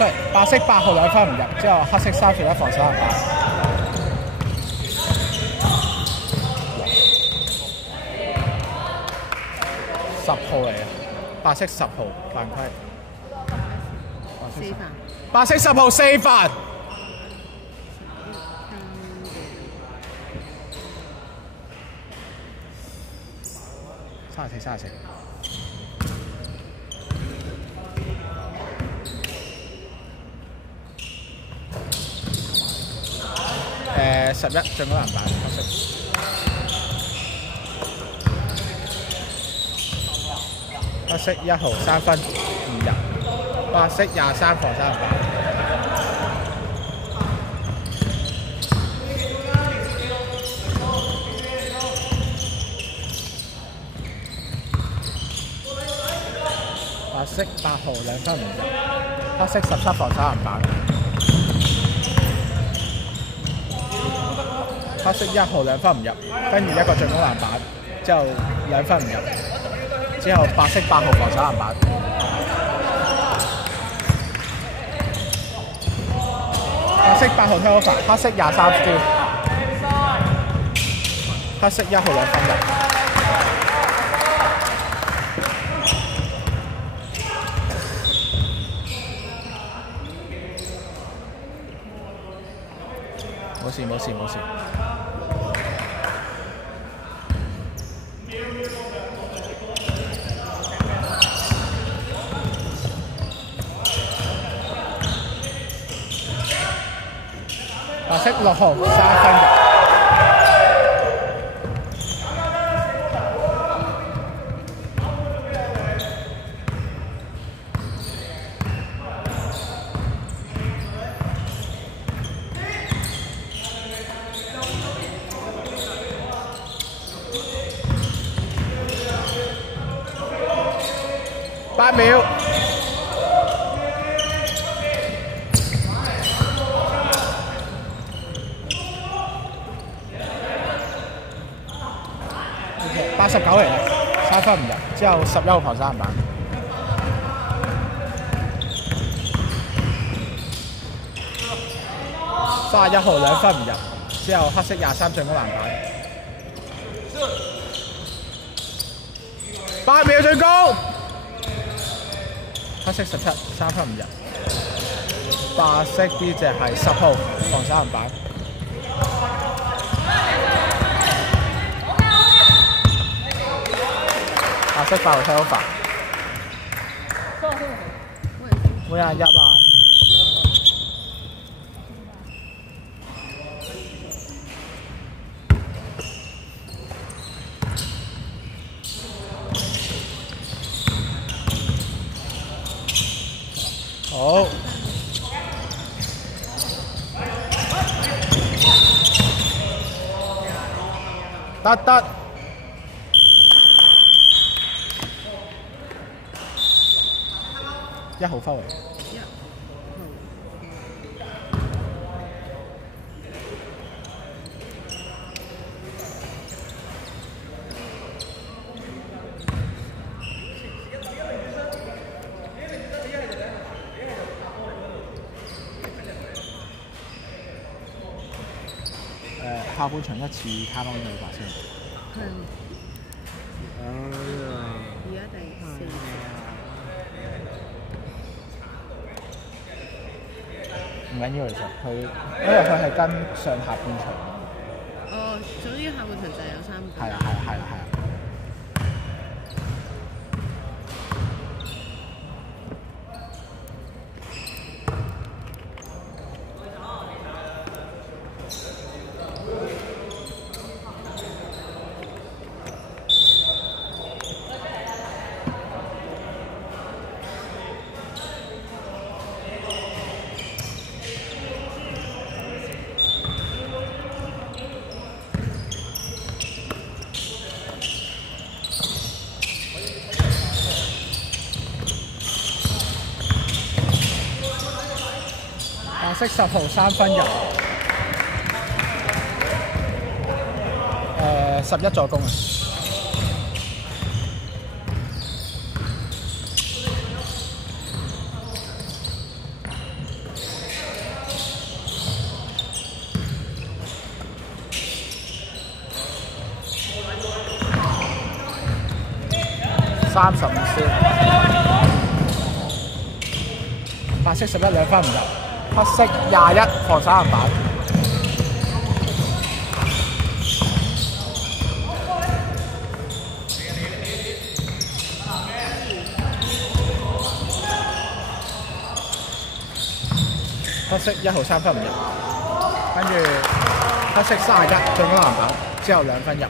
sorry， 白色8號2分唔入，之後黑色31防守籃板。10號嚟嘅，白色10號犯規。4分。白色10號4分。34。11進攻籃板，黑色。黑色1號3分唔入，白色23防守籃板。白色8號2分唔入，黑色17防守籃板。黑色1號2分唔入，跟住一個進攻籃板，之後2分唔入，之後白色8號防守籃板。白色8號 turnover， 黑色23steal， 黑色1號2分入。冇事。白色6號3分入。8秒。89嚟嘅，3分唔入，之後11號防守籃板。31號2分唔入，之後黑色23進攻籃板。8秒進攻。黑色17 3分唔入，白色呢隻係10號防守籃板。白色8號 turnover， 每人1萬。好，得。1號 foul 嚟。下半場1次卡窿對白先。係。而家第4。唔緊要，其實佢因為佢係跟上下半場。哦，總之下半場就有3個。係啊。白色10號3分入，11助攻啊！ 35先。白色11兩分唔入，黑色21防守籃板。黑色1號3分唔入，跟住黑色31進攻籃板，之後2分入。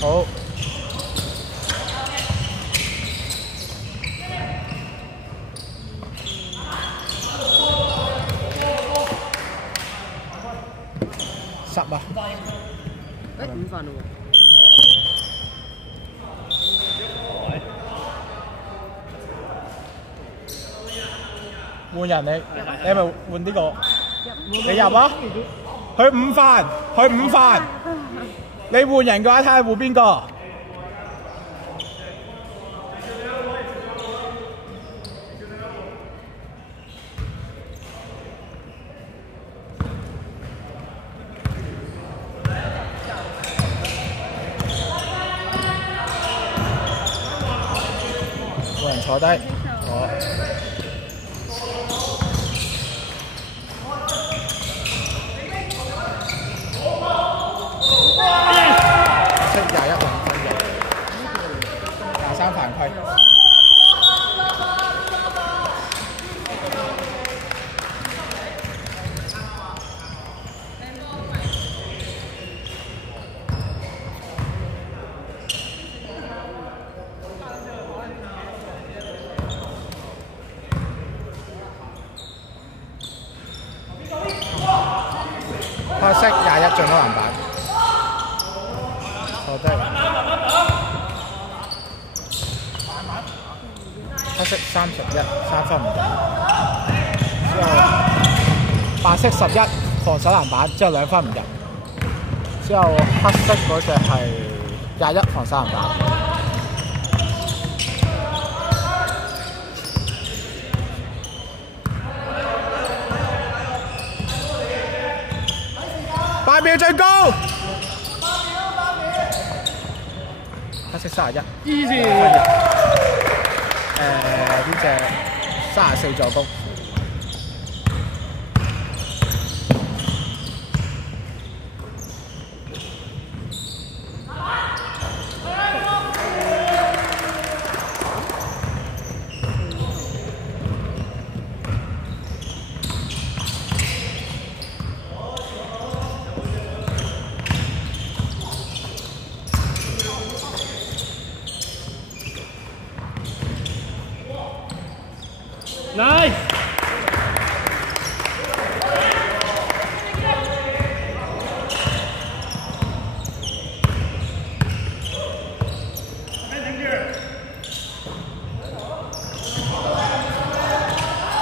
好。10啊！誒5分嘞喎。換人你係咪換呢個？你入啊！佢5分，佢5分。你換人嘅話，睇下換邊個？換人坐低。好。21分入，23犯規。黑色21進攻籃板。坐低。黑色31 3分唔入，之後白色11防守籃板，之後2分唔入，之後黑色嗰隻係21防守籃板。8秒最高。黑色31 easy 2分入。呢隻34助攻。nice。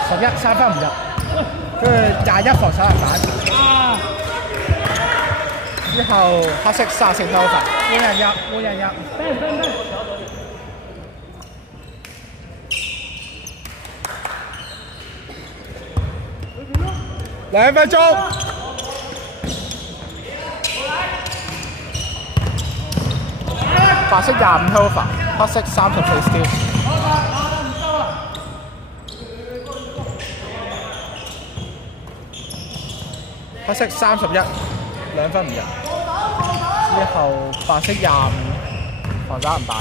11 3分唔入，跟住21防守籃板。之後黑色34偷罰，換人入，換人入。2分鐘。白色25 over， 黑色34 steal。黑色31 2分唔入，之後白色25防守籃板。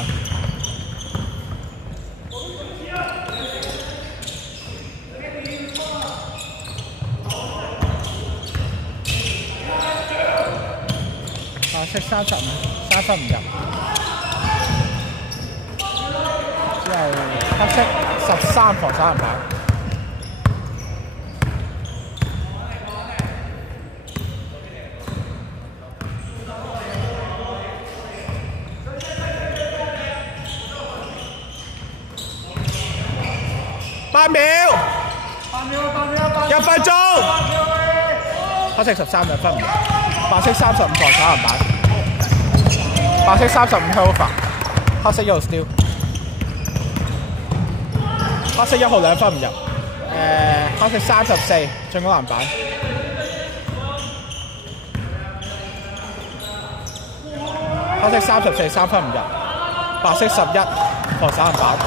白色35 3分唔入，之後黑色13防守籃板。8秒，1分鐘。黑色13 2分唔入，白色35防守籃板，白色35 over， 黑色1號 steal， 黑色1號2分唔入，黑色34進攻籃板，黑色34三分唔入，白色11防守籃板。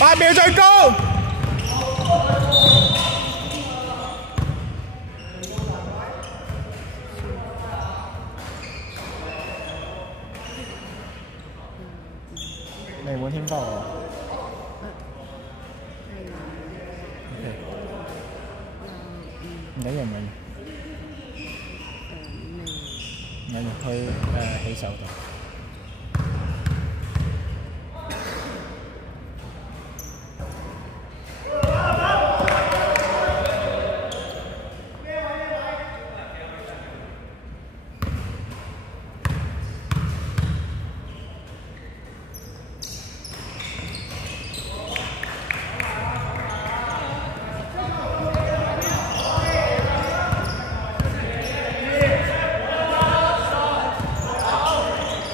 8秒最高。未滿添分喎。OK， 唔緊要唔緊要，唔緊要去起手度。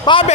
8秒。